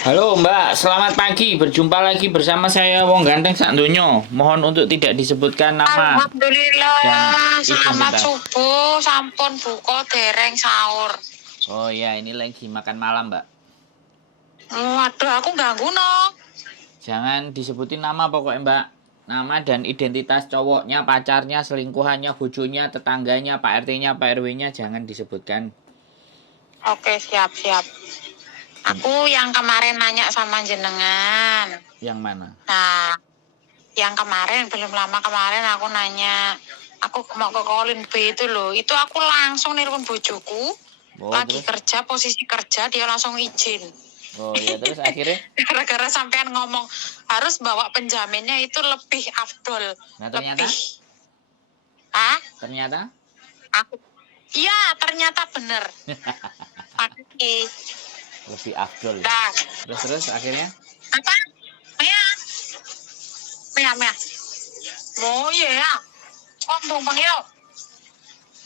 Halo Mbak, selamat pagi. Berjumpa lagi bersama saya Wong Ganteng Sak Donya. Mohon untuk tidak disebutkan nama dan Alhamdulillah, selamat identitas. subuh, sampun buka dereng sahur. Oh ya, ini lagi makan malam Mbak. Waduh, aku ganggu no. Jangan disebutin nama pokoknya Mbak. Nama dan identitas cowoknya, pacarnya, selingkuhannya, bojonya, tetangganya, Pak RT-nya, Pak RW-nya jangan disebutkan. Oke, siap-siap. Aku yang kemarin nanya sama jenengan. Yang mana? Nah, yang kemarin, belum lama kemarin aku nanya. Aku mau ke Colin B itu loh. Itu aku langsung nelpon bojoku. Oh Lagi terus? kerja, posisi kerja, dia langsung izin. Oh ya terus akhirnya? Gara-gara sampean ngomong harus bawa penjaminnya itu lebih afdol. Nah ternyata? Lebih. Ah, Ternyata? aku. Iya, ternyata bener. Pasti. Lebih afdol. Nah, Terus akhirnya? apa? Mea, mea, mea. Oh iya ya. Om tumpang yuk.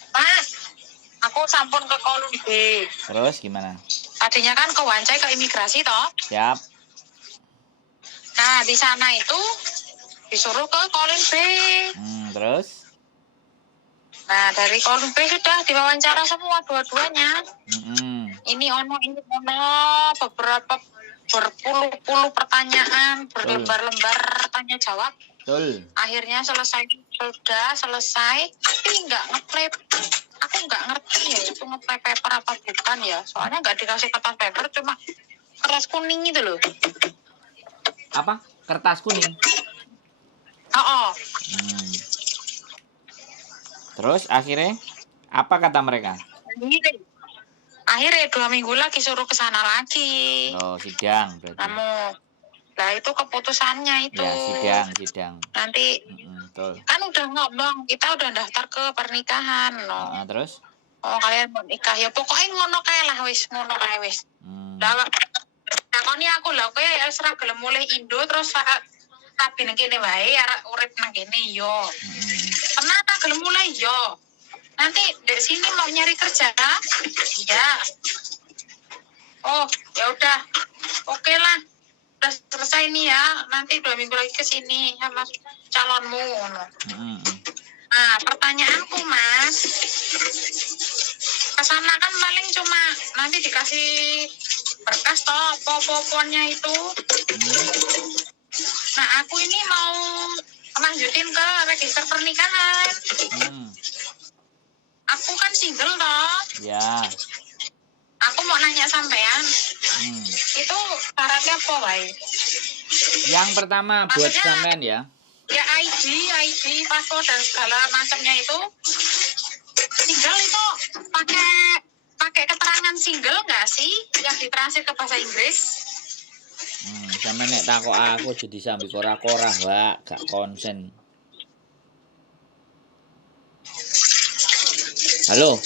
Mas, aku sampun ke Kolon B. Terus gimana? Tadinya kan ke Wancai ke imigrasi toh. Siap. Nah, di sana itu disuruh ke Kolon B. Terus? Nah, dari Kolon B sudah diwawancara semua dua-duanya. Mm-mm. Ini ono beberapa berpuluh-puluh pertanyaan, berlembar-lembar tanya jawab. Betul. Akhirnya sudah selesai, tapi nggak ngeplay. Aku nggak ngerti ya itu ngeplay paper apa bukan ya. Soalnya nggak dikasih kertas paper, cuma kertas kuning itu loh. Apa? Kertas kuning. Oh. Terus akhirnya apa kata mereka? Akhirnya 2 minggu lagi suruh ke sana lagi. Oh, sidang berarti. Nah itu keputusannya itu. Ya, sidang. Nanti betul. kan udah ngomong, kita udah daftar ke pernikahan. Terus? Oh kalian mau nikah ya pokoknya ngono kae lah wis, ngono kae wis. Lah takoni aku lah kowe ya wis ra gelem mulih Indo terus rabi nang kene wae arek urip nang kene yo. Kenapa gelem mulai yo? Nanti dari sini mau nyari kerja? Iya. Oh, ya udah. Oke lah. Udah selesai nih ya. Nanti 2 minggu lagi ke sini sama calonmu. Nah, pertanyaanku Mas, kesana kan paling cuma nanti dikasih berkas toh, popo-ponya itu. Nah, aku ini mau lanjutin ke register pernikahan. Aku kan single toh. Ya. Aku mau nanya sampean. Itu syaratnya apa, Wai? Yang pertama buat sampean ya. Ya ID, paspor dan segala macamnya itu. Single itu pakai keterangan single nggak sih yang ditranslate ke bahasa Inggris? Sampe nek takok aku jadi sambil kora-kora, Mbak, gak konsen. Halo.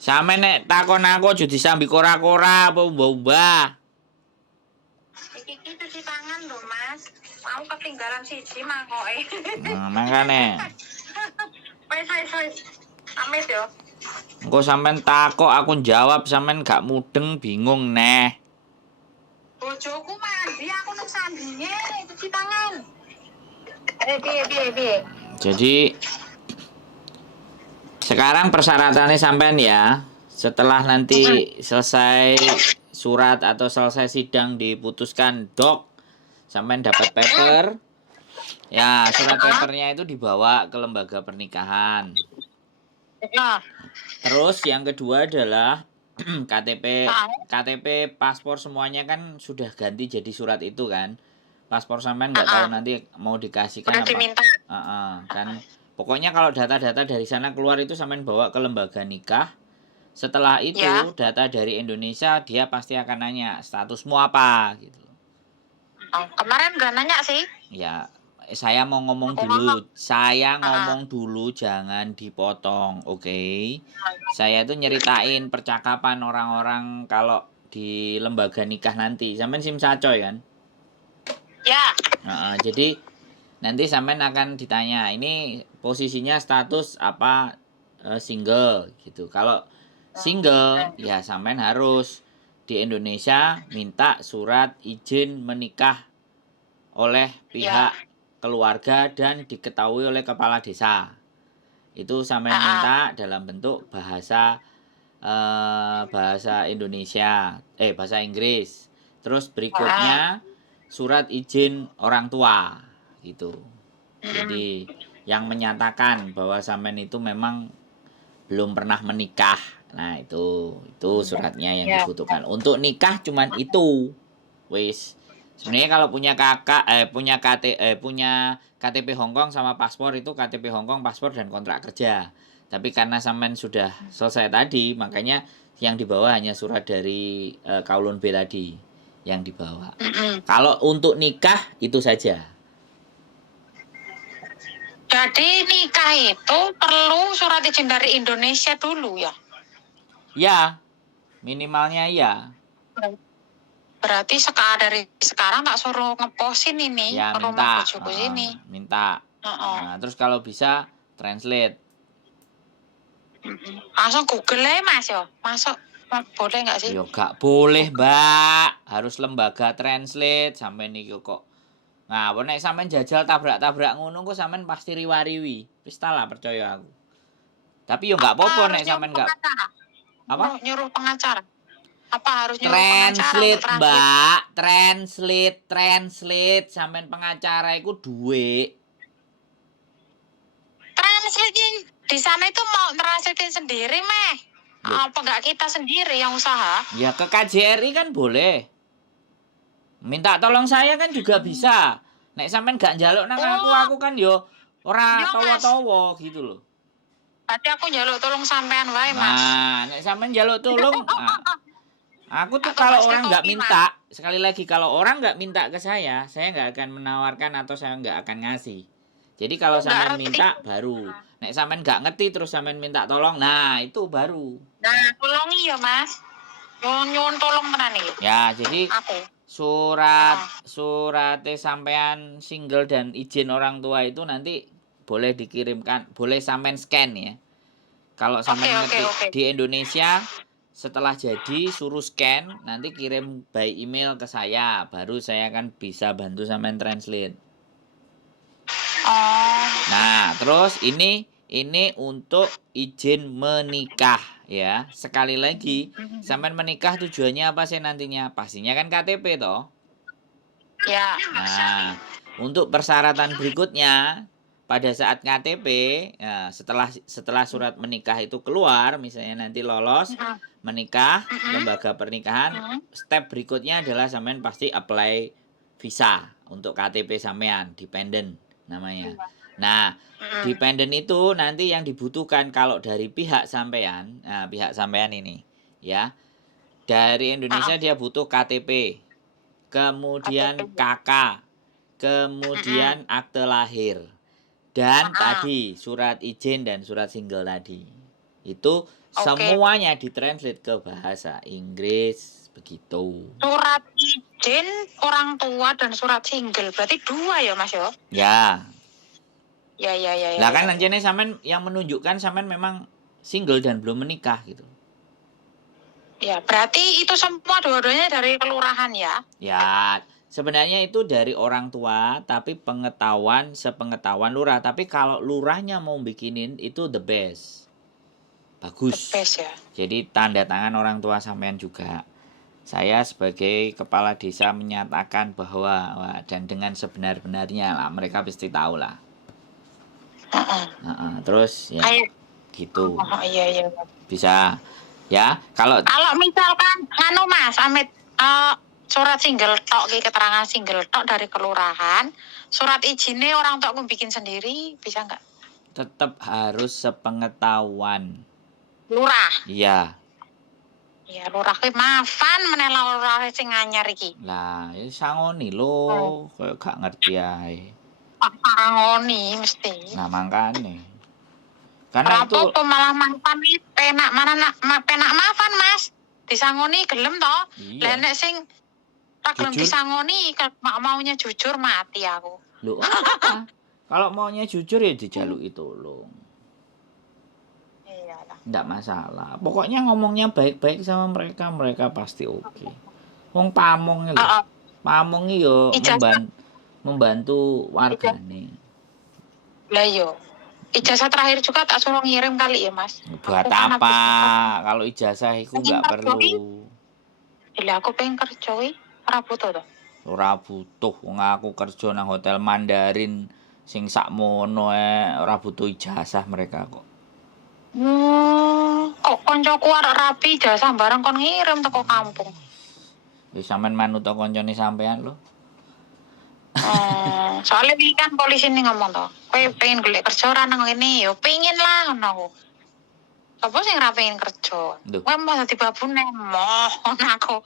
Sampe nek takon aku jadi sambil kora-kora apa mbah-mbah? Iki cuci tangan loh, Mas. Mau ketinggalan siji mangkoke. Makane. Wes. Amit yo. Engko sampean takok aku jawab sampean gak mudeng bingung neh. Bojoku mandi, aku nang sandinge cuci tangan. Piye. Jadi sekarang persyaratannya sampean ya, setelah nanti selesai surat atau selesai sidang diputuskan dok, sampean dapat paper. Ya, surat papernya itu dibawa ke lembaga pernikahan. Terus yang kedua adalah KTP, paspor semuanya kan sudah ganti jadi surat itu kan. Paspor sampean nggak tahu nanti mau dikasihkan apa. Kan pokoknya kalau data-data dari sana keluar itu sampean bawa ke lembaga nikah. Setelah itu data dari Indonesia dia pasti akan nanya statusmu apa gitu. Kemarin udah nanya sih. Ya, saya mau ngomong dulu. Saya ngomong dulu jangan dipotong, oke? Saya itu nyeritain percakapan orang-orang kalau di lembaga nikah nanti. Sampean sim sacoy kan? Ya. Jadi nanti sampean akan ditanya, ini posisinya status apa, single gitu. Kalau single ya sampean harus di Indonesia minta surat izin menikah oleh pihak keluarga dan diketahui oleh kepala desa. Itu sampean minta dalam bentuk bahasa Indonesia, bahasa Inggris. Terus berikutnya surat izin orang tua gitu. Jadi yang menyatakan bahwa sampean itu memang belum pernah menikah. Nah, itu suratnya yang dibutuhkan. Untuk nikah cuman itu. Wis. Sebenarnya kalau punya punya KTP Hongkong sama paspor itu KTP Hongkong, paspor dan kontrak kerja. Tapi karena sampean sudah selesai tadi, makanya yang dibawa hanya surat dari Kowloon B tadi yang dibawa. Kalau untuk nikah itu saja. Jadi nikah itu perlu surat izin dari Indonesia dulu ya? Ya, minimalnya ya. Berarti dari sekarang tak suruh ngeposin ini ya, ke rumah bojoku sini. Minta. Nah, terus kalau bisa translate. Langsung Google ya Mas ya? Masuk boleh nggak sih? Ya gak boleh Mbak, harus lembaga translate sampai nih kok. Nah, nek sampean jajal tabrak-tabrak ngono kok sampean pasti riwariwi. Wis lah percaya aku. Tapi yo enggak apa-apa nek sampean enggak. Apa? Nyuruh pengacara. Apa harus nyuruh translate, pengacara? Mbak. Translate. Sampean pengacara iku duwe. Translate di sana itu mau translate sendiri, Meh. Apa enggak kita sendiri yang usaha? Ya ke KJRI kan boleh. Minta tolong saya kan juga bisa. Nek sampean gak njaluk nang aku kan yo ora towo-towo gitu loh. Berarti aku njaluk tolong sampean wae, Mas. Nah, nek sampean njaluk tolong, aku tuh kalau orang nggak minta, sekali lagi kalau orang nggak minta ke saya nggak akan menawarkan atau saya nggak akan ngasih. Jadi kalau sampean minta baru. Nek sampean nggak ngerti terus sampean minta tolong, nah itu baru. Nah, tolong iya, Mas. Nyuwun tolong tenan iki. Ya, jadi surat sampean single dan izin orang tua itu nanti boleh dikirimkan, boleh sampean scan ya. Kalau sampean di Indonesia setelah jadi suruh scan, nanti kirim by email ke saya, baru saya akan bisa bantu sampean translate. Nah, terus ini untuk izin menikah ya. Sekali lagi, sampean menikah tujuannya apa sih nantinya? Pastinya kan KTP toh. Ya. Nah, untuk persyaratan berikutnya pada saat KTP, ya, setelah surat menikah itu keluar, misalnya nanti lolos menikah, lembaga pernikahan, step berikutnya adalah sampean pasti apply visa untuk KTP sampean, dependent namanya. Nah, dependent itu nanti yang dibutuhkan kalau dari pihak sampean, pihak sampean ini, ya. Dari Indonesia dia butuh KTP, kemudian KK, kemudian akte lahir. Dan tadi surat izin dan surat single tadi. Itu semuanya ditranslate ke bahasa Inggris begitu. Surat izin orang tua dan surat single berarti 2 ya, Mas yo? Ya. Ya. Lah kan lancene sampean yang menunjukkan sampean memang single dan belum menikah gitu. Ya, berarti itu semua dua-duanya dari kelurahan ya? Ya, sebenarnya itu dari orang tua, tapi sepengetahuan lurah. Tapi kalau lurahnya mau bikinin itu the best. Bagus. The best ya. Jadi tanda tangan orang tua sampean juga. Saya sebagai kepala desa menyatakan bahwa dan dengan sebenar-benarnya lah, mereka pasti tahu lah. Terus ya gitu. Iya. Bisa. Ya, kalau misalkan Mas Amit surat single tok, keterangan single tok dari kelurahan, surat izinnya orang tua aku bikin sendiri, bisa nggak? Tetap harus sepengetahuan lurah. Iya. Ya lurah ki maafan menela lurah sing anyar iki. Lah, ya sangoni lho, koyo gak ngerti ae. Sangoni mesti. Nah, makane. Karena itu malah maafan iki penak penak maafan, Mas. Disangoni gelem to. Lah nek sing tak gelem disangoni maunya jujur mati aku. Loh, apa? Kalau maunya jujur ya dijaluki tolong. Iyalah. Enggak masalah. Pokoknya ngomongnya baik-baik sama mereka, mereka pasti oke. Wong pamong lho. Heeh. Pamong yo Ijazah membantu ijazah wargane. lah yo. Ijazah terakhir juga tak suruh ngirim kali ya, Mas. Buat Aku kan apa? habis nikah Kalau ijazah itu pengen enggak kerja wi. perlu. Lah aku pengen kerja wi, ora butuh to. Ora butuh wong aku kerja nang hotel Mandarin sing sakmono ora butuh ijazah mereka kok. Kok koncoku arek rapi ijazah bareng kon ngirim teko kampung. Ya sampean manut to koncone sampean lho. Soalnya ini kan polisi nih ngomong toh, kowe pengen golek kerja ora nang ngene, yo pengen lah ngono aku. Apa sing ora pengen kerja? Duh. Kowe mau dadi babune mohon aku.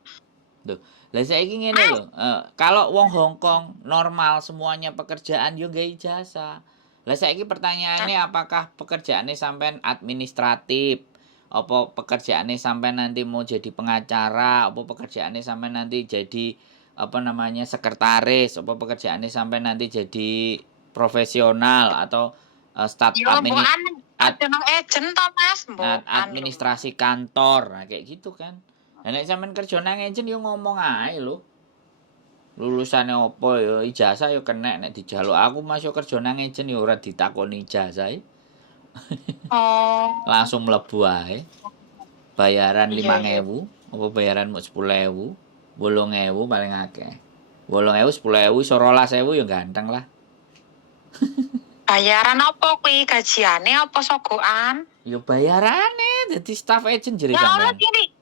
Duh. Lah saiki ngene lho, kalau wong Hongkong normal semuanya pekerjaan yo nggae ijazah. Lah saiki pertanyaannya apakah pekerjaannya sampean administratif? Apa pekerjaannya sampean nanti mau jadi pengacara? Apa pekerjaannya sampean nanti jadi apa namanya sekretaris? Apa pekerjaannya sampean nanti jadi profesional atau staf Yo mbukan nang agent to Mas, mbukan. administrasi kantor. Nah, kayak gitu kan. Nek sampean kerja nang agent yo ngomong ae lho. Lulusane opo ya ijazah yo kenek nek dijaluk aku Mas yo kerja nang agent yo ora ditakoni ijazah. Langsung mlebu ae. Bayaran 5.000, apa bayaran muk 10.000, 8.000 paling akeh. 8.000, 10.000, 12.000 yo ganteng lah. Bayaran apa kuwi? Gajiane apa sogokan? Yo bayarane dadi staff agent jere Ya Allah sampean.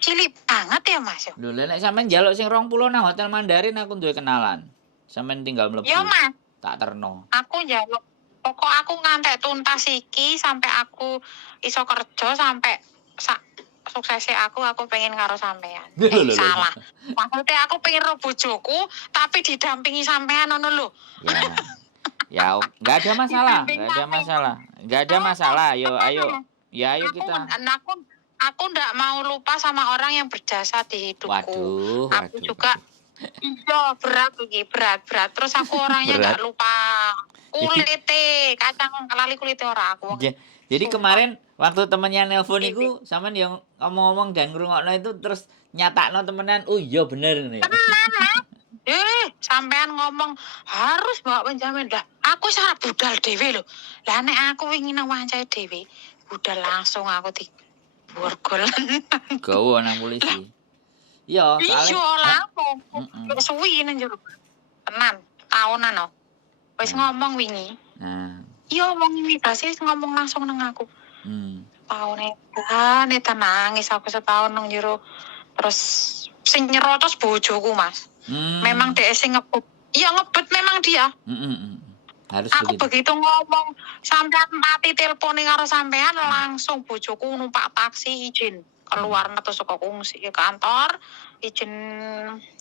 cilik banget ya Mas yo. Lho nek sampean njaluk sing 20 nang hotel Mandarin aku duwe kenalan. Sampean tinggal mlebu. Yo Mas, Tak terno. aku njaluk pokok aku ngantek tuntas iki sampai aku iso kerja sampai suksesnya aku pengen karo sampean. Salah. Maksudnya aku pengen ro bojoku tapi didampingi sampean ngono lho. Ya, enggak ada masalah, enggak ada masalah. Enggak ada masalah. Yo ayo. Ya ayo kita. Aku ndak mau lupa sama orang yang berjasa di hidupku. Waduh. Aku juga iya berat. Terus aku orangnya nggak lupa kulite, kacang lali kulite ora aku. Jadi kemarin waktu temennya nelpon iku sampean yang ngomong-ngomong dan ngrungokno itu terus nyatakno temenan, oh iya bener nih. Sampean ngomong harus bawa penjamin lah. Aku salah budal dhewe lho. Lah nek aku wingi nang wancai dhewe, budal langsung aku di borgolan. Gawa nang polisi. Iya, soalnya iya langsung. Suwi nang jero. Tenan, tahunan no. Wis ngomong wingi. Iya wong imigrasi ngomong langsung nang aku. Tahun eta nangis aku setahun nang jero. Terus sing nyerotos bojoku Mas. Memang dia sing ngebut. Iya ngebut memang dia. Harus aku begitu ngomong sampean mati telepone karo sampean langsung bojoku numpak taksi izin keluar metu saka kungsi kantor izin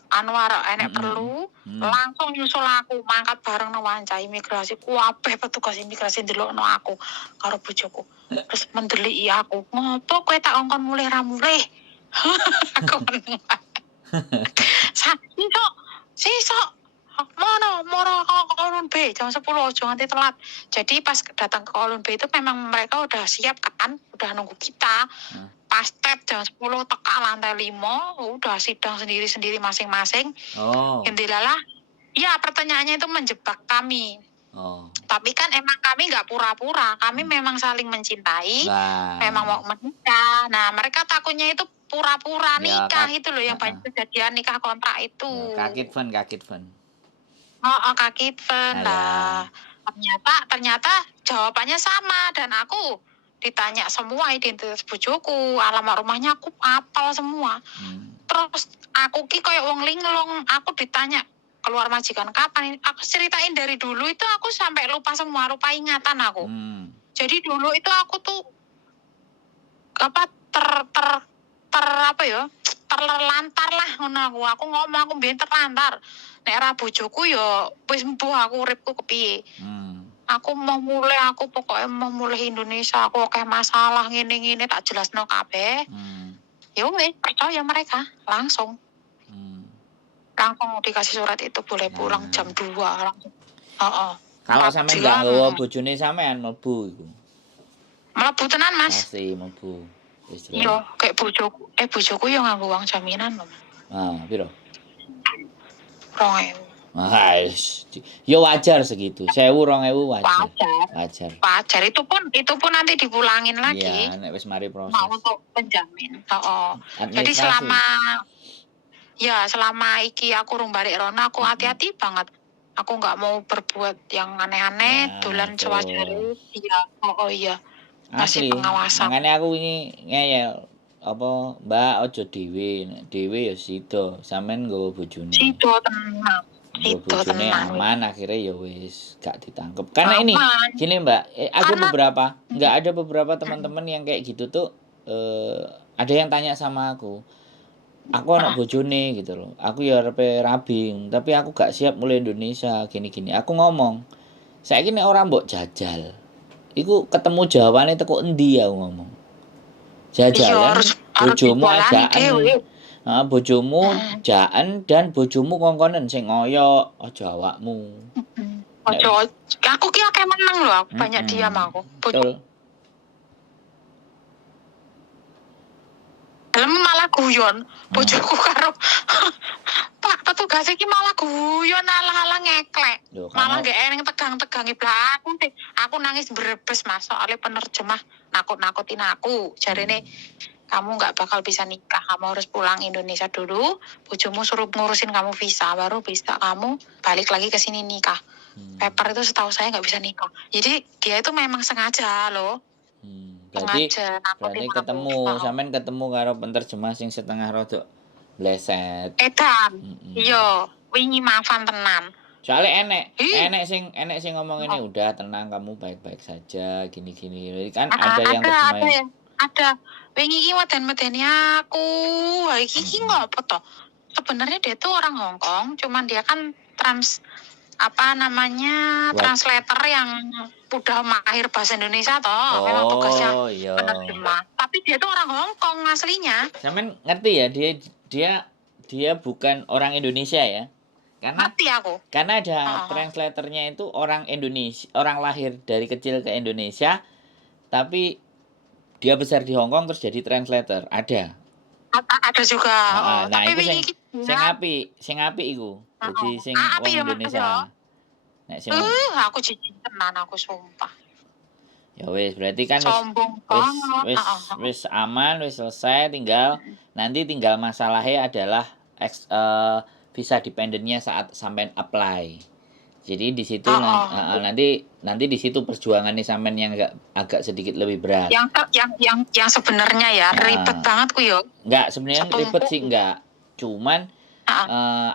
Anwar enek perlu langsung nyusul aku mangkat bareng nang wanca imigrasi kabeh petugas imigrasi ndelokno aku karo bojoku terus mendeliki aku ngopo kowe tak ongkon mulih ra mulih aku meneng sisok moro kolon B jam 10 aja nganti telat. Jadi pas datang ke kolon B itu memang mereka udah siap kan, udah nunggu kita. Pas tet jam 10 teka lantai 5, udah sidang sendiri-sendiri masing-masing. Intilah, ya pertanyaannya itu menjebak kami. Tapi kan emang kami nggak pura-pura, kami memang saling mencintai, memang mau menikah. Nah mereka takutnya itu pura-pura nikah itu loh yang banyak kejadian nikah kontrak itu. Kakit fun. Kakit fun lah. Ternyata jawabannya sama dan aku ditanya semua identitas bojoku, alamat rumahnya aku apal semua. Terus aku ki koyo wong linglung, aku ditanya keluar majikan kapan ini. Aku ceritain dari dulu itu aku sampai lupa semua, lupa ingatan aku. Jadi dulu itu aku tuh apa terlantar lah ngono aku ngomong aku mbiyen terlantar. Nek ra bojoku ya wis mbuh aku uripku kepiye. Aku mau mulai Indonesia, aku akeh masalah ngene-ngene tak jelasno kabeh. Ya wis percaya mereka langsung. Langsung dikasih surat itu boleh pulang jam 2 langsung. Kalau sampean enggak nggawa bojone sampean mlebu iku. Mlebu tenan, Mas. Pasti mlebu. Iya, kayak bojoku yo nganggo uang jaminan lho. Ah, piro? 2.000. Ya wajar segitu. 1.000 2.000 wajar. Wajar. Itu pun nanti dipulangin lagi. Iya, nek wis mari proses. Mau untuk penjamin. Jadi selama iki aku rung balik rono, aku hati-hati banget. Aku nggak mau berbuat yang aneh-aneh, dolan sewajare. Iya. Masih pengawasan. Makanya aku ini ngeyel apa Mbak ojo dhewe ya sida sampean nggawa bojone. Sida tenang. Bojone aman akhirnya ya wis gak ditangkep. Karena ini gini Mbak, ada beberapa teman-teman yang kayak gitu tuh ada yang tanya sama aku. Aku anak bojone gitu loh. Aku ya arepe rabing, tapi aku gak siap mulai Indonesia gini-gini. Aku ngomong, saiki nek ora mbok jajal. Iku ketemu jawabannya teko endi aku ngomong. Jajalan bojomu ajaan. Bojomu jaan dan bojomu kongkonen sing ngoyo aja awakmu. Aku ki akeh meneng lho, aku banyak diam aku. Betul. Malah guyon bojoku karo Pak petugas iki malah guyon alang-alang ngeklek. Malah gak eneng tegang-tegangi blak aku nangis berebes Mas soalnya penerjemah nakut-nakutin aku. Jarene kamu nggak bakal bisa nikah, kamu harus pulang Indonesia dulu, bojomu suruh ngurusin kamu visa, baru bisa kamu balik lagi ke sini nikah. Paper itu setahu saya nggak bisa nikah. Jadi dia itu memang sengaja loh. Berarti sampean ketemu karo penerjemah sing setengah rodok bleset. Edan. Iya, wingi maafan tenan. Soalnya enek sing ngomong ini udah tenang kamu baik-baik saja gini-gini. Kan ada yang terjemah. Ada. Wingi iki weden-medeni aku. Iki ngopo to? Sebenarnya dia tuh orang Hong Kong, cuman dia kan translator yang udah mahir bahasa Indonesia toh. Memang tugasnya penerjemah. Tapi dia tuh orang Hong Kong aslinya. Sampean ngerti ya, dia bukan orang Indonesia ya. Karena ada translatornya itu orang Indonesia, orang lahir dari kecil ke Indonesia, tapi dia besar di Hong Kong terus jadi translator. Ada juga. Nah, itu sing apik iku. Jadi sing wong Indonesia. Nek sing aku jijik tenan aku sumpah. Ya wis, berarti kan wis aman, wis selesai, tinggal masalahnya adalah visa dependennya saat sampean apply. Jadi di situ nanti di situ perjuangannya sampean yang agak sedikit lebih berat. Yang sebenarnya ya ribet banget ku yo. Enggak, sebenarnya ribet sih enggak. Cuman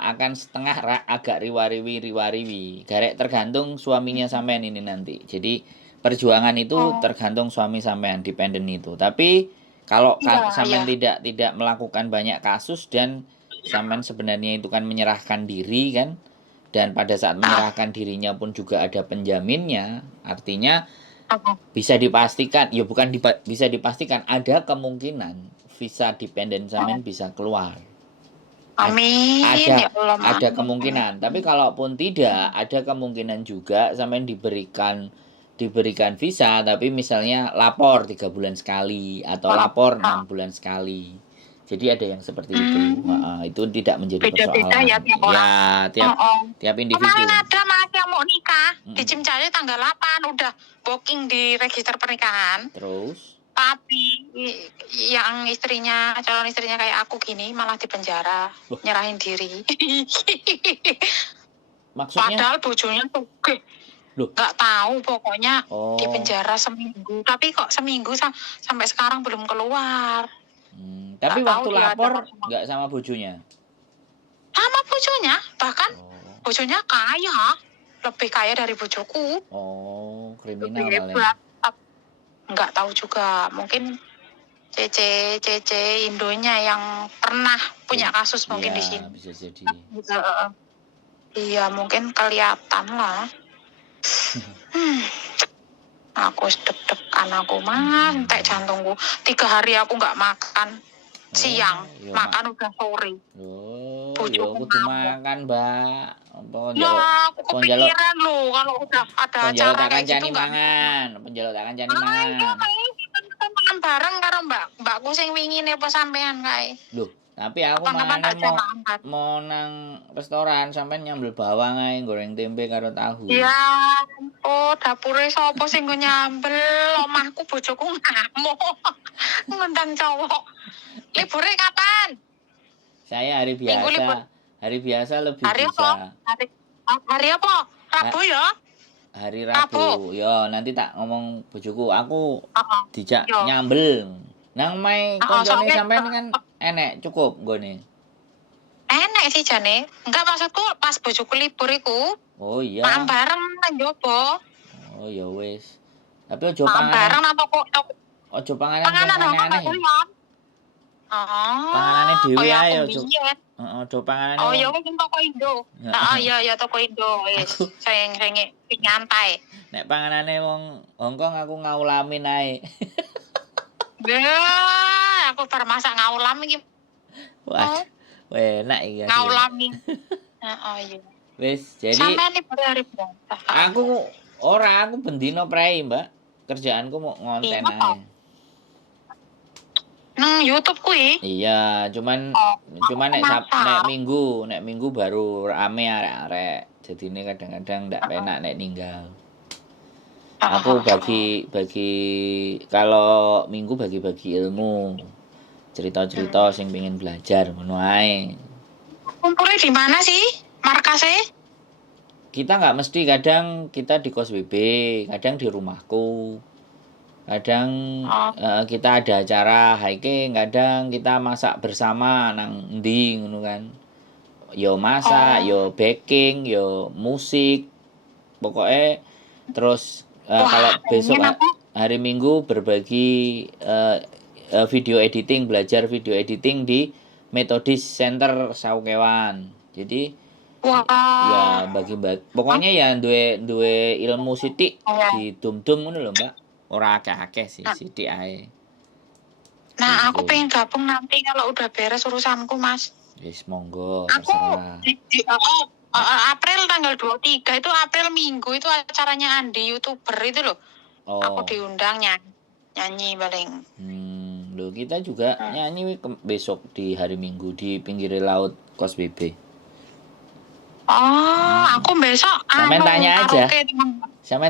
akan setengah agak riwariwi. Garek tergantung suaminya sampean ini nanti. Jadi perjuangan itu tergantung suami sampean, dependen itu. Tapi kalau sampean tidak melakukan banyak kasus dan sampean sebenarnya itu kan menyerahkan diri kan. Dan pada saat menyerahkan dirinya pun juga ada penjaminnya, artinya bisa dipastikan, bisa dipastikan ada kemungkinan visa dependen sampean bisa keluar. Amin. Ada kemungkinan, tapi kalaupun tidak, ada kemungkinan juga sampean diberikan visa, tapi misalnya lapor 3 bulan sekali atau lapor 6 bulan sekali. Jadi ada yang seperti itu. Itu tidak menjadi persoalan. Tiap individu. Kemarin ada Mas yang mau nikah di Cimcaya tanggal 8 udah booking di register pernikahan. Terus? Tapi yang calon istrinya kayak aku gini malah di penjara, nyerahin diri. Maksudnya? Padahal bojonya tuh nggak tahu pokoknya di penjara seminggu. Tapi kok seminggu sampai sekarang belum keluar. Tapi waktu lapor nggak sama bojonya? Sama bojonya, bahkan bojonya kaya, lebih kaya dari bojoku. Kriminal malah. Nggak tahu juga, mungkin CC Indonya yang pernah punya kasus mungkin di sini. Bisa jadi. Iya, mungkin kelihatan lah. Aku deg-degan aku entek jantungku. 3 hari aku nggak makan siang, makan udah sore. Bojoku kudu makan, Mbak. Apa Ya, njaluk aku njaluk kepikiran loh kalau udah ada acara takkan kayak gitu cani nggak. mangan, njaluk takkan cani Ayo, mangan. kayak kita makan bareng karo mbakku sing wingi ne apa sampean kae. Loh, tapi aku Kapan-kapan mangane tak jalan. nang restoran sampean nyambel bawang ae goreng tempe karo tahu. Ya, oh dapure sapa sing nggo nyambel? Omahku bojoku ngamuk. Ngundang cowok. Libure kapan? Saya hari Minggu libur. biasa. Hari biasa lebih Hari bisa. apa? Hari apa? Rabu ya? Hari Rabu. Rabu. Yo, nanti tak ngomong bojoku, aku Heeh. dijak Yo. nyambel. Nang mai koncone soalnya- sampean kan enek cukup nggone. Enek sih jane. Enggak maksudku pas bojoku libur iku. Oh iya. Makan bareng nang jopo. Oh ya wis. Tapi ojo Makan bareng nang toko. Ojo panganan Panganan sing apa aneh-aneh. doyan? Oh. Panganane dhewe kaya ae aku ojo. biyen. Heeh, ojo panganane. Oh ya wis ning toko Indo. Heeh, ya toko Indo wis. Sing nyantai. Nek panganane wong Hongkong aku ngaulamin ae. Aku bar masak ngaulam iki. Wah, enak iki. Ngaulami. Heeh, iya. Wis, jadi Sampeyan libur hari berapa? aku bendino prei, Mbak. Kerjaanku mau ngonten Iya, ae. YouTube kuwi. Iya, cuman nek minggu baru rame arek-arek. Jadine kadang-kadang ndak penak nek ninggal. Aku bagi kalau minggu bagi-bagi ilmu. Cerita-cerita sing pengen belajar ngono ae. Kumpulnya di mana sih? Markasnya? Kita nggak mesti, kadang kita di kos BB, kadang di rumahku. Kadang kita ada acara hiking, kadang kita masak bersama nang endi ngono kan. Yo masak, yo baking, yo musik. Pokoknya terus kalau besok hari Minggu berbagi video editing, belajar video editing di Methodist Center Saukewan. Jadi ya bagi-bagi. Pokoknya ya duwe ilmu sithik di dum-dum ngono lho, Mbak. Ora akeh-akeh sih, sithik ae. Nah, aku pengen gabung nanti kalau udah beres urusanku, Mas. Wis monggo, terserah. April tanggal 23 itu April Minggu itu acaranya Andi YouTuber itu loh. Aku diundang nyanyi paling. Loh kita juga nyanyi besok di hari Minggu di pinggir laut Kos BB. Aku besok Sampean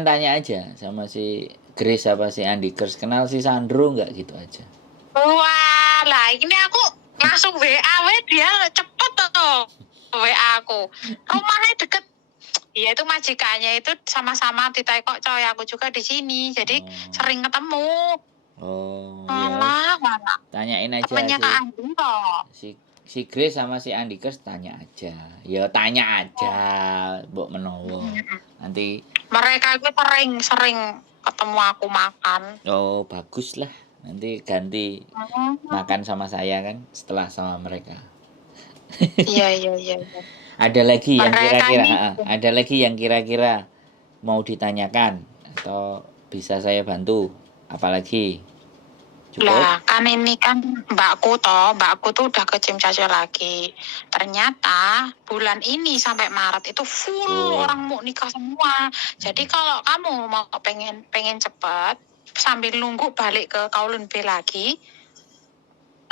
tanya aja sama si Grace apa si Andi Kers, kenal si Sandro enggak gitu aja. Wah, lah ini aku langsung WA dia cepet tuh. WA aku. Rumahnya deket. Iya itu majikannya itu sama-sama di Taikok coy, aku juga di sini. Jadi sering ketemu. Alah, mana? Tanyain aja temennya Kak Andi kok. Si Grace sama si Andi Kers tanya aja. Ya tanya aja, mbok menowo. Nanti mereka itu sering ketemu aku makan. Oh, bagus lah. Nanti ganti makan sama saya kan setelah sama mereka. Iya. Ada lagi yang kira-kira mau ditanyakan atau bisa saya bantu? Apalagi? Cukup? Lah kan ini kan mbakku tuh udah ke Cimcaca lagi. Ternyata bulan ini sampai Maret itu full orang mau nikah semua. Jadi kalau kamu mau pengen cepat sambil nunggu balik ke Kowloon B lagi,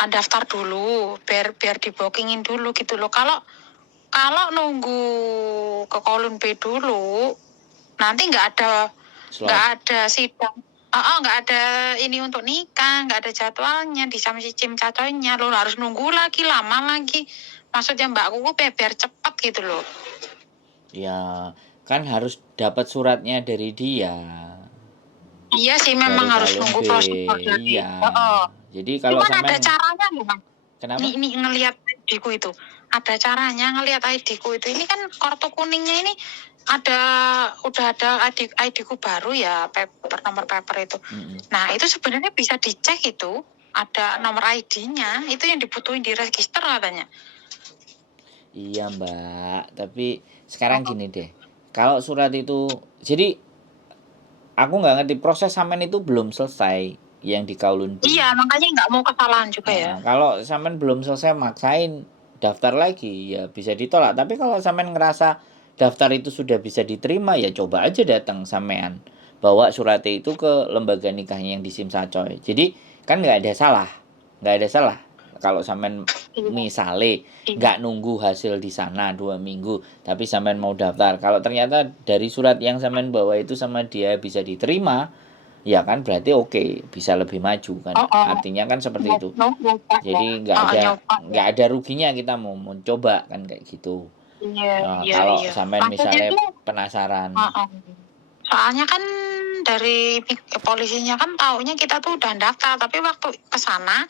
daftar dulu biar di bookingin dulu gitu loh. Kalau nunggu ke Kowloon B dulu nanti nggak ada sidang. Nggak ada ini untuk nikah, nggak ada jadwalnya di Cimcacanya. Lo harus nunggu lagi, lama lagi. Maksudnya mbakku biar cepat gitu loh. Ya, kan harus dapat suratnya dari dia. Iya sih, memang harus nunggu prosedur. Iya. Jadi kalau cuman ada caranya loh, Bang. Kenapa? Ini ngelihat ID-ku itu. Ada caranya ngelihat ID-ku itu. Ini kan kartu kuningnya ini udah ada ID-ku baru ya, nomor paper itu. Nah, itu sebenarnya bisa dicek itu, ada nomor ID-nya, itu yang dibutuhin di register katanya. Iya, Mbak, tapi sekarang gini deh. Kalau surat itu, jadi aku nggak ngerti proses sampean itu belum selesai yang di Kowloon B. Iya, makanya nggak mau kesalahan juga ya. Kalau sampean belum selesai maksain daftar lagi ya bisa ditolak. Tapi kalau sampean ngerasa daftar itu sudah bisa diterima, ya coba aja datang sampean. Bawa suratnya itu ke lembaga nikahnya yang di Simsacoy. Jadi kan nggak ada salah. Nggak ada salah. Kalau sampean misale nggak nunggu hasil di sana 2 minggu, tapi sampean mau daftar. Kalau ternyata dari surat yang sampean bawa itu sama dia bisa diterima, ya kan berarti oke, bisa lebih maju kan. Artinya kan seperti itu. Jadi nggak ada ruginya kita mau mencoba kan kayak gitu. Kalau sampean misalnya penasaran. Soalnya kan dari polisinya kan taunya kita tuh udah daftar, tapi waktu ke sana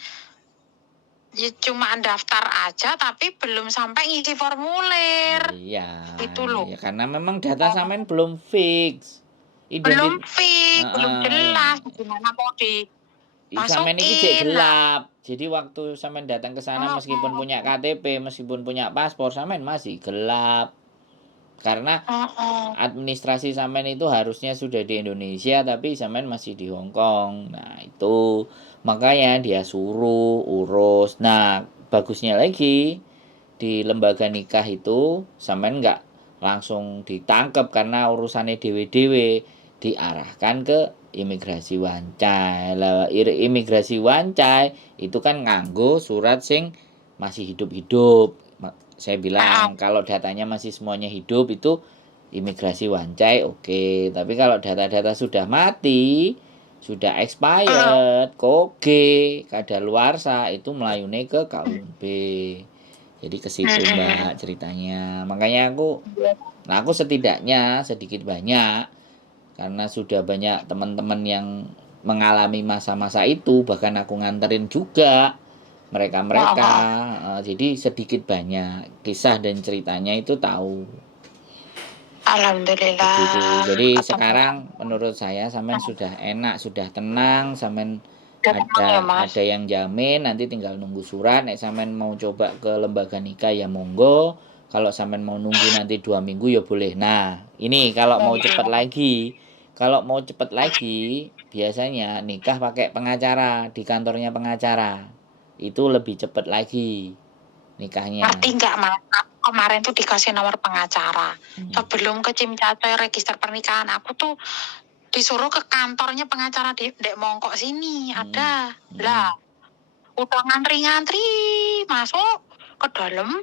ya cuma daftar aja tapi belum sampai ngisi formulir. Iya. Itu loh. Ya karena memang data sampean belum fix. Belum fix, belum jelas gimana mau sampean iki cek gelap. Jadi waktu sampean datang ke sana meskipun punya KTP, meskipun punya paspor, sampean masih gelap. Karena administrasi sampean itu harusnya sudah di Indonesia tapi sampean masih di Hong Kong. Nah, itu makanya dia suruh urus. Nah, bagusnya lagi di lembaga nikah itu sampean nggak langsung ditangkap karena urusannya dewe-dewe, diarahkan ke imigrasi Wancai. Lah imigrasi Wancai itu kan nganggo surat sing masih hidup-hidup. Saya bilang kalau datanya masih semuanya hidup itu imigrasi Wancai oke. Tapi kalau data-data sudah mati, sudah expired, koge, kadaluarsa itu melayune ke KUB. Jadi ke situ Mbak ceritanya. Makanya aku setidaknya sedikit banyak karena sudah banyak teman-teman yang mengalami masa-masa itu, bahkan aku nganterin juga mereka. Jadi sedikit banyak kisah dan ceritanya itu tahu. Alhamdulillah. Begitu. Jadi sekarang menurut saya sampean sudah enak, sudah tenang, sampean ada yang jamin, nanti tinggal nunggu surat. Nek sampean mau coba ke lembaga nikah ya monggo. Kalau sampean mau nunggu nanti 2 minggu ya boleh. Nah, ini kalau mau cepat lagi. Kalau mau cepat lagi, biasanya nikah pakai pengacara di kantornya pengacara. Itu lebih cepat lagi nikahnya. Ngerti nggak, Mas? Kemarin tuh dikasih nomor pengacara. Sebelum ke Simcacoy register pernikahan, aku tuh disuruh ke kantornya pengacara di Dek Mongkok sini. Ada. Lah, udah ngantri-ngantri masuk ke dalam,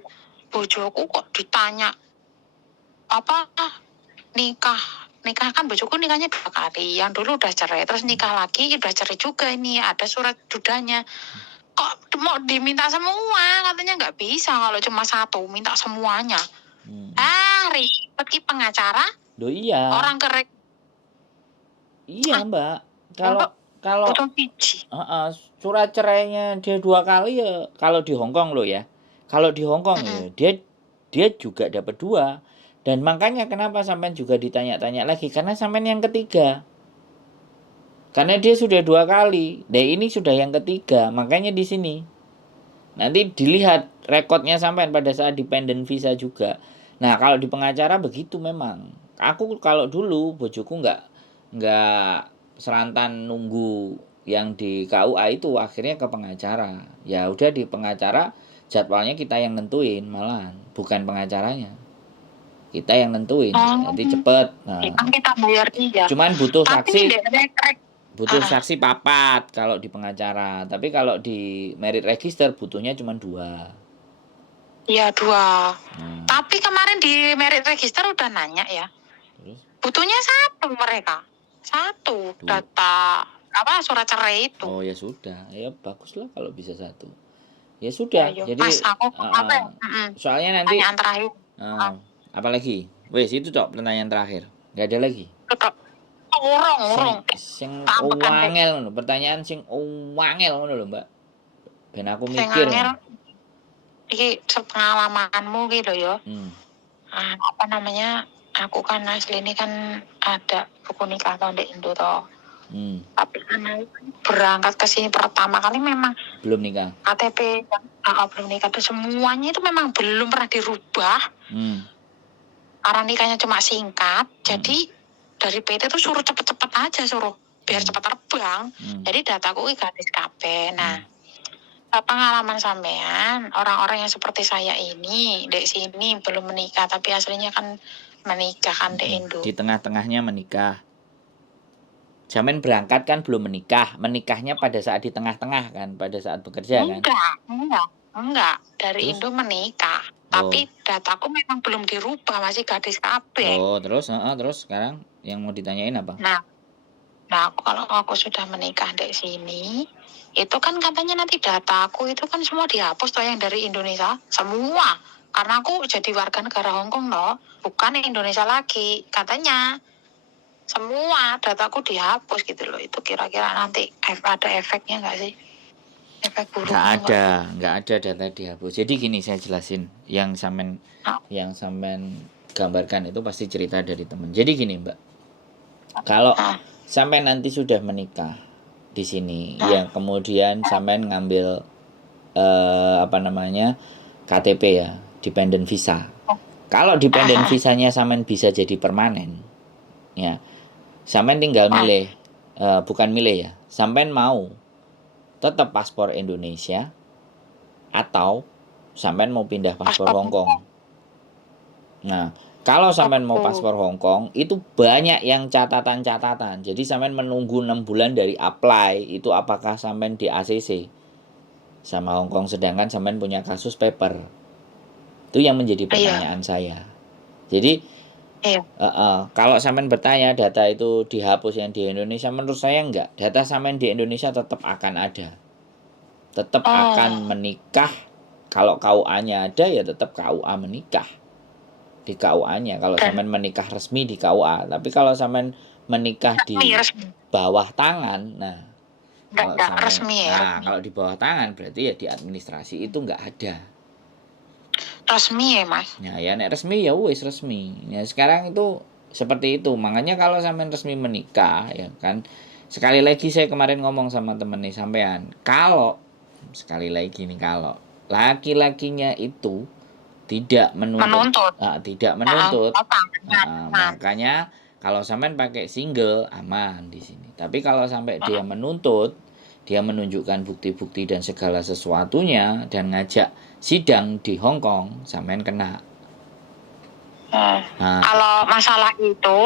bojoku kok ditanya apa nikah kan bojoku nikahnya 2 kali. Yang dulu udah cerai, terus nikah lagi udah cerai juga ini, ada surat dudanya. Kok mau diminta semua, katanya nggak bisa kalau cuma satu, minta semuanya. Ribet pengacara. Loh iya. Orang kerek. Iya Mbak. Kalau surat cerainya dia 2 kali ya, kalau di Hong Kong loh ya. Kalau di Hong Kong ya, dia juga dapat 2. Dan makanya kenapa sampean juga ditanya-tanya lagi, karena sampean yang ketiga. Karena dia sudah 2 kali, dan ini sudah yang ketiga, makanya di sini. Nanti dilihat rekodnya sampean pada saat dependent visa juga. Nah, kalau di pengacara begitu memang. Aku kalau dulu bojoku nggak serantan nunggu yang di KUA itu, akhirnya ke pengacara. Ya udah di pengacara jadwalnya kita yang nentuin malahan, bukan pengacaranya. Kita yang nentuin, nanti cepet. Nah, kita bayar dia. Cuman butuh saksi papat kalau di pengacara. Tapi kalau di merit register butuhnya cuma 2. Iya 2. Tapi kemarin di merit register udah nanya ya. Terus? Butuhnya 1 mereka. 1 data surat cerai itu. Oh ya sudah, ya baguslah kalau bisa 1. Ya sudah. Ya, jadi Mas, aku soalnya nanti pertanyaan terakhir. Apalagi? Wes itu tok pertanyaan terakhir. Enggak ada lagi. Urung. Sing wangel ngono, pertanyaan sing wangel ngono lho, Mbak. Ben aku mikir. Iki pengalamanmu gitu ya. Apa namanya? Aku kan asli ini kan ada buku nikah tahun di Indo toh. Tapi kan berangkat ke sini pertama kali memang belum nikah. KTP belum nikah tuh semuanya itu memang belum pernah dirubah. Karena nikahnya cuma singkat, jadi dari PT tuh suruh cepet-cepet aja, suruh biar cepat terbang. Jadi dataku gratis kabeh. Nah, pengalaman sampean orang-orang yang seperti saya ini di sini belum menikah tapi aslinya kan menikah kan di Indo. Di tengah-tengahnya menikah. Sampean berangkat kan belum menikah. Menikahnya pada saat di tengah-tengah kan, pada saat bekerja kan? Enggak. Dari Terus? Indo menikah. Tapi dataku memang belum dirubah, masih gadis kabeh. Terus sekarang yang mau ditanyain apa? Nah, kalau aku sudah menikah di sini, itu kan katanya nanti dataku itu kan semua dihapus toh yang dari Indonesia, semua. Karena aku jadi warga negara Hong Kong loh, bukan Indonesia lagi. Katanya semua dataku dihapus gitu loh. Itu kira-kira nanti ada efeknya nggak sih? Efek buruk? Nggak ada data dihapus. Jadi gini saya jelasin, yang sampean gambarkan itu pasti cerita dari teman. Jadi gini Mbak, kalau sampai nanti sudah menikah di sini, yang kemudian sampai ngambil KTP ya, dependent visa. Kalau dependent visanya sampai bisa jadi permanen, ya, sampai tinggal milih, bukan milih ya, sampai mau tetap paspor Indonesia atau sampai mau pindah paspor Hong Kong. Nah, kalau sampean mau paspor Hong Kong, itu banyak yang catatan-catatan. Jadi sampean menunggu 6 bulan dari apply, itu apakah sampean di ACC sama Hong Kong, sedangkan sampean punya kasus paper. Itu yang menjadi pertanyaan saya. Jadi, kalau sampean bertanya data itu dihapus yang di Indonesia, menurut saya enggak. Data sampean di Indonesia tetap akan ada. Tetap akan menikah. Kalau KUA-nya ada, ya tetap KUA menikah. Di KUA-nya kalau sampean menikah resmi di KUA, tapi kalau sampean menikah di bawah tangan, nah kalau di bawah tangan berarti ya di administrasi itu nggak ada. Resmi ya Mas? Ya nek resmi ya wis resmi. Ya sekarang itu seperti itu. Makanya kalau sampean resmi menikah ya kan, sekali lagi saya kemarin ngomong sama temen nih sampean, kalau sekali lagi nih, kalau laki-lakinya itu tidak menuntut. Makanya kalau sampean pakai single aman di sini. Tapi kalau sampai dia menuntut, dia menunjukkan bukti-bukti dan segala sesuatunya dan ngajak sidang di Hong Kong, sampean kena. Kalau masalah itu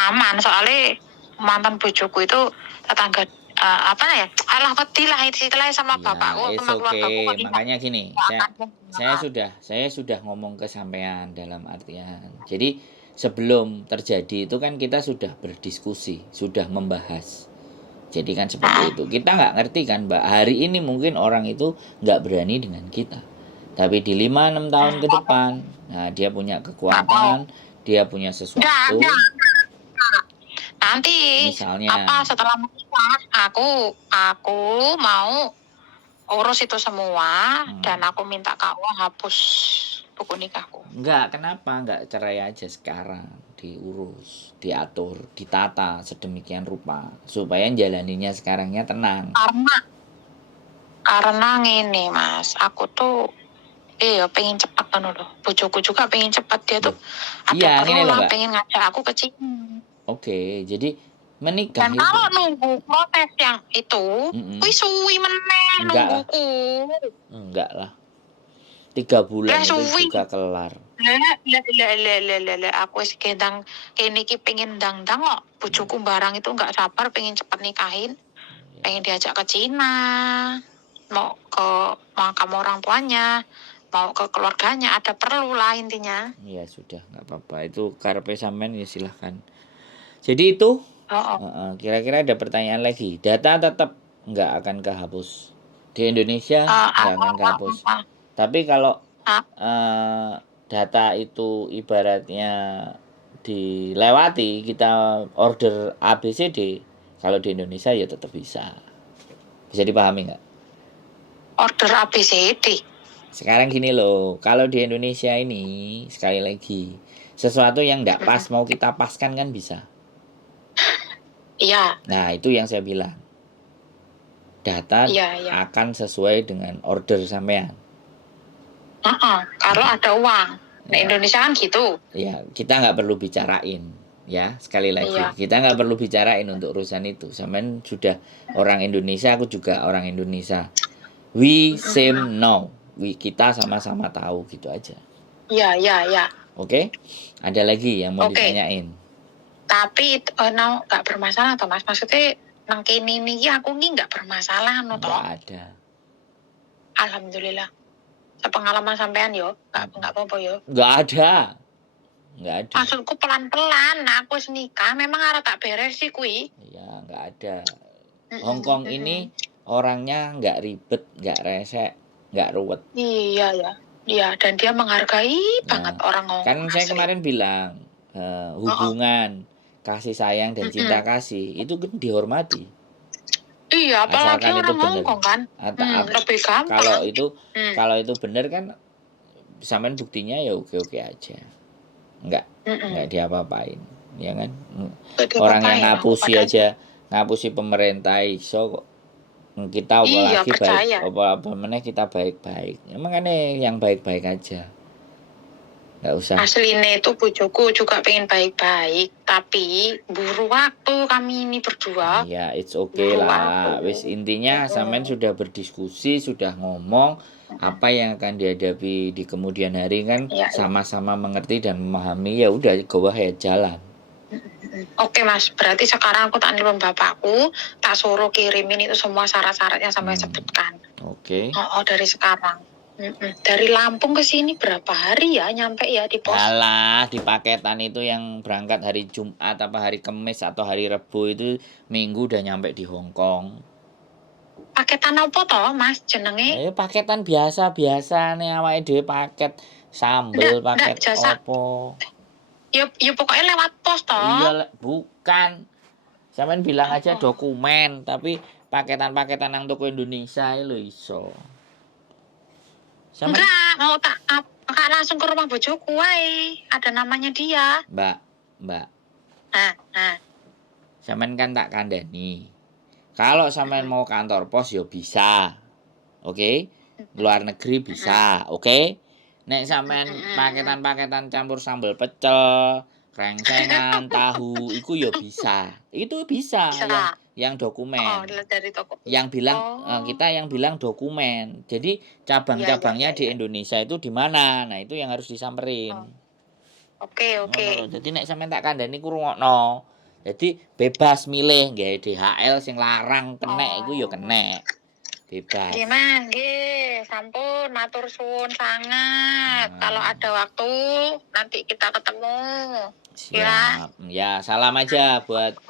aman, soalnya mantan bojoku itu tetangga alah peti lah istilahnya sama bapakku sama keluargaku. Makanya gini, saya sudah ngomong ke sampean dalam artian, jadi sebelum terjadi itu kan kita sudah berdiskusi, sudah membahas. Jadi kan seperti itu. Kita nggak ngerti kan Mbak, hari ini mungkin orang itu nggak berani dengan kita, tapi di 5-6 tahun ke depan, nah dia punya kekuatan, dia punya sesuatu. Nanti misalnya setelah menikah aku mau urus itu semua dan aku minta KUA hapus buku nikahku. Enggak cerai aja sekarang, diurus, diatur, ditata sedemikian rupa supaya jalaninya sekarangnya tenang. Karena ngene Mas, aku tuh pengen cepat kan loh. Bojoku juga pengen cepat, dia tuh pengen ngajak aku ke sini. Oke, jadi menikah dan kalau nunggu proses yang itu, wis suwi meneh nungguku. Enggak lah. 3 bulan itu juga kelar. Aku wis gendang kene iki pengen ndang-ndang kok. Bojoku barang itu enggak sabar pengen cepet nikahin. Pengen diajak ke Cina. Mau ke makam orang tuanya, mau ke keluarganya, ada perlu lah intinya. Ya sudah, enggak apa-apa. Itu karepe sampean ya silahkan. Jadi itu kira-kira ada pertanyaan lagi. Data tetap nggak akan kehapus di Indonesia, nggak akan kehapus. Tapi kalau data itu ibaratnya dilewati, kita order ABCD, kalau di Indonesia ya tetap bisa dipahami nggak? Order ABCD. Sekarang gini loh, kalau di Indonesia ini sekali lagi sesuatu yang nggak pas mau kita paskan kan bisa. Iya. Nah itu yang saya bilang, data akan sesuai dengan order sampean. Kalau ada uang, Indonesia kan gitu. Ya kita nggak perlu bicarain, ya sekali lagi kita nggak perlu bicarain untuk urusan itu. Sampean sudah orang Indonesia, aku juga orang Indonesia. We same know, kita sama-sama tahu gitu aja. Iya. Oke? Ada lagi yang mau Oke. ditanyain? Tapi nggak bermasalah toh Mas. Maksudnya nang kene niki aku nggih nggak bermasalah no toh. Nggak ada. Alhamdulillah. Sepengalaman sampean yo, nggak apa-apa yo. Nggak ada. Nggak ada. Maksudku pelan-pelan, nah aku wis nikah memang arep tak beres sih kuwi. Iya, nggak ada. Hongkong ini orangnya nggak ribet, nggak resek, nggak ruwet. Iya ya. Iya, dan dia menghargai banget orang Hongkong. Kan saya kemarin bilang hubungan kasih sayang dan cinta kasih itu kan dihormati. Iya, apalagi Asalkan orang Hongkong kan. Lebih gampang. Kalau itu benar kan sampean buktinya ya oke-oke aja. Enggak diapa-apain, ya kan? Orang yang ngapusi pemerintah iso kok. Kita apalagi baik, apa meneh kita baik-baik. Makanya yang baik-baik aja. Nggak usah. Aslinya itu bojoku juga pengen baik-baik, tapi buru waktu kami ini berdua. Ya, it's okay lah. Wis intinya sampean sudah berdiskusi, sudah ngomong apa yang akan dihadapi di kemudian hari kan sama-sama mengerti dan memahami, ya udah go ahead jalan. Oke Mas, berarti sekarang aku tak nelpon bapakku, tak suruh kirimin itu semua syarat-syaratnya sampai sebutkan. Oke. Dari sekarang. Dari Lampung ke sini berapa hari ya nyampe ya di pos? Alah, di paketan itu yang berangkat hari Jumat apa hari Kamis atau hari Rebo itu Minggu udah nyampe di Hongkong. Paketan apa toh Mas jenenge? Paketan biasa nih awake dhewe paket sambel, paket opo. Ya pokoknya lewat pos toh. Iya, bukan. Sampean bilang aja dokumen, tapi paketan-paketan nang toko Indonesia lho iso. Enggak, mau tak langsung ke rumah bojoku wae. Ada namanya dia. Mbak. Sampean kan tak kandani. Kalau sampean mau kantor pos ya bisa. Oke? Luar negeri bisa, oke? Nek sampean paketan-paketan campur sambal pecel, krengsengan, tahu, iku ya bisa. Itu bisa. Yang dokumen. Dari toko. Yang bilang kita yang bilang dokumen. Jadi cabang-cabangnya di Indonesia itu di mana? Nah, itu yang harus disamperin. Oke. Jadi nek sampean tak kandhani ku rungokno. Jadi bebas milih gawe DHL sing larang kenek iku ya kenek. Bebas. Gimana? Sampun matur suwun sangat. Kalau ada waktu nanti kita ketemu. Siap. Ya, salam aja buat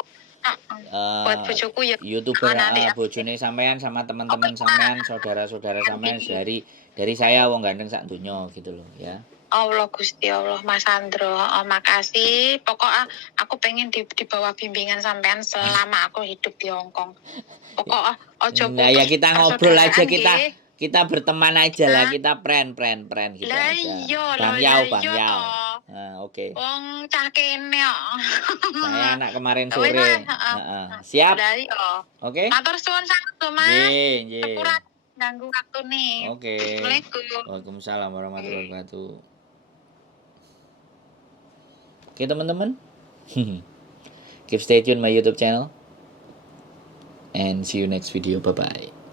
buat bojoku ya. YouTuber bojone sampean sama teman-teman sampean, saudara-saudara sampean dari saya wong gandeng sak donya gitu loh ya. Allah Gusti Allah Mas Andro, makasih. Pokoknya aku pengen di bawah bimbingan sampean selama aku hidup di Hongkong. Pokoknya ojo putus. Nah ya kita ngobrol aja, kita berteman aja lah, kita friend gitu aja. Bang Yao. Oke. Wong cah kene kok. Saya anak kemarin sore. Siap. Oke. Matur suwun sangat lho Mas. Nggih. Kurang ganggu waktu nih. Oke. Assalamualaikum. Waalaikumsalam warahmatullahi wabarakatuh. Oke teman-teman. Keep stay tune my YouTube channel. And see you next video. Bye-bye.